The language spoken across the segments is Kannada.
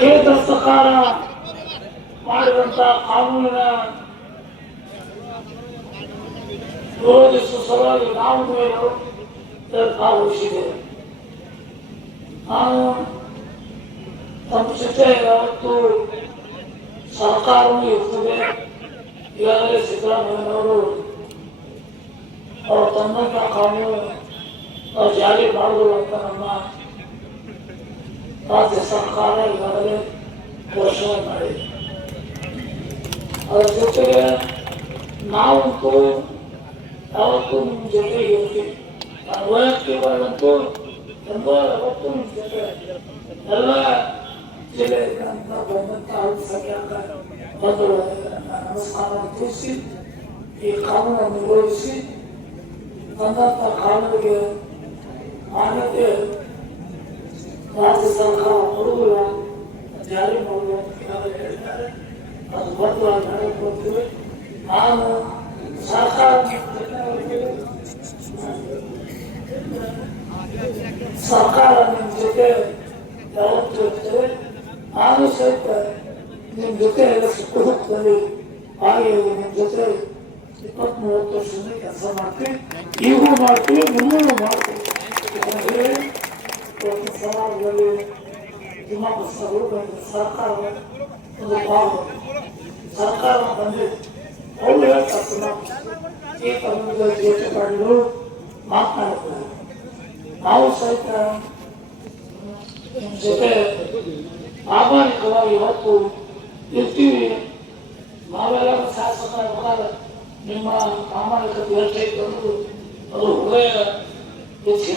ಕೇಂದ್ರ ಸರ್ಕಾರ ಮಾಡಿದಂತ ಕಾನೂನಿನ ವಿರೋಧಿಸುವ ಸಲುವಾಗಿ ನಾವು ಮೇಲೂ ಭಾಗವಹಿಸಿದ್ದೇವೆ. ನಾನು ನಮ್ಮ ಜೊತೆ ಯಾವತ್ತು ಸರ್ಕಾರವೂ ಇರ್ತದೆ. ಈಗಾಗಲೇ ಸಿದ್ದರಾಮಯ್ಯನವರು ಅವರು ತಮ್ಮ ಕಾನೂನು ಜಾರಿ ಮಾಡುವುದು ಅಂತ ನಮ್ಮ ರಾಜ್ಯ ಸರ್ಕಾರ ಈಗಾಗಲೇ ಘೋಷಣೆ ಮಾಡಿದೆ ಅದರ ಜೊತೆಗೆ ನಾವಂತೂ ಯಾವತ್ತೂ ನಿಮ್ಮ ಜೊತೆಗೆ ಇರ್ತೀವಿ ನಾನು ವೈಯಕ್ತಿಕವಾದಂತೂ ಎಂದೋ ಯಾವತ್ತೂ ನಿಮ್ಮ ಜೊತೆ ಎಲ್ಲ ಜಿಲ್ಲೆಯಿಂದ ಬಂದಂಥ ಅಲ್ಪಸಂಖ್ಯಾತ ಬಂಧುಗಳಿಗೆ ನನ್ನ ನಮಸ್ಕಾರ ತಿಳಿಸಿ ಈ ಕಾನೂನನ್ನು ನಿರ್ವಹಿಸಿ ಬಂದಂಥ ಕಾನೂನಿಗೆ ಮಾನ್ಯತೆ ರಾಜ್ಯ ಸರ್ಕಾರ ಕೊಡುವುದಿಲ್ಲ ಜಾರಿ ಮಾಡುವ ಅಂತ ಈಗಾಗಲೇ ಹೇಳಿದ್ದಾರೆ? ಅದು ಬಂದು ನಡೆದುಕೊಳ್ತೀವಿ ನಾನು ಸರ್ಕಾರ ಸರ್ಕಾರ ನಿಮ್ಮ ಜೊತೆ ಯಾವತ್ತೂ ನಾನು ಸಹಿತ ನಿಮ್ಮ ಜೊತೆ ಎಲ್ಲ ಸುಖ ದುಃಖದಲ್ಲಿ ಹಾಗೆ ನಿಮ್ಮ ಜೊತೆ ಇಪ್ಪತ್ತ್ ಮೂವತ್ತು ವರ್ಷದಿಂದ ಕೆಲಸ ಮಾಡ್ತೀವಿ ಈಗೂ ಮಾಡ್ತೀವಿ ನಿಮ್ಮನ್ನು ಮಾಡ್ತೀವಿ ಬಂದು ಸರ್ಕಾರ ಬಂದಿದೆ ಅವ್ರು ಈ ಕಂಡು ಮಾತನಾಡ್ತಾರೆ ನಾವು ಸಹಿತ ಜೊತೆ ಪ್ರಾಮಾಣಿಕವಾಗಿ ಇವತ್ತು ಇರ್ತೀವಿ ನಾವೆಲ್ಲ ಶಾಸಕ ಇರ್ತಾರೆ ನಿಮ್ಮ ಪ್ರಾಮಾಣಿಕತೆ ಎಷ್ಟೈತೆ ಅನ್ನೋದು ಅದು ಹೃದಯ ಹೆಚ್ಚು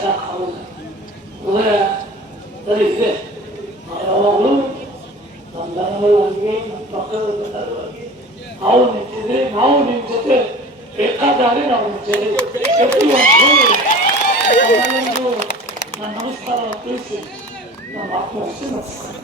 ಹೇಳಕ್ಕಾಗಲ್ಲ ಹೃದಯದಲ್ಲಿ ಇದೆ ಯಾವಾಗಲೂ ನಮ್ಮ ದನಗಳಾಗಿ ನಮ್ಮ ನಾವು ನಿಂತಿದ್ರೆ ನಾವು ನಿಮ್ಮ ಜೊತೆ ಬೇಕಾದಾಗೆ ನಾವು ತಮ್ಮೆಲ್ಲರಿಗೂ ನನ್ನ ನಮಸ್ಕಾರ ತಿಳಿಸಿ ನಮ್ಮ ಆತ್ಮಹತ್ಯೆ ನಮಸ್ಕಾರ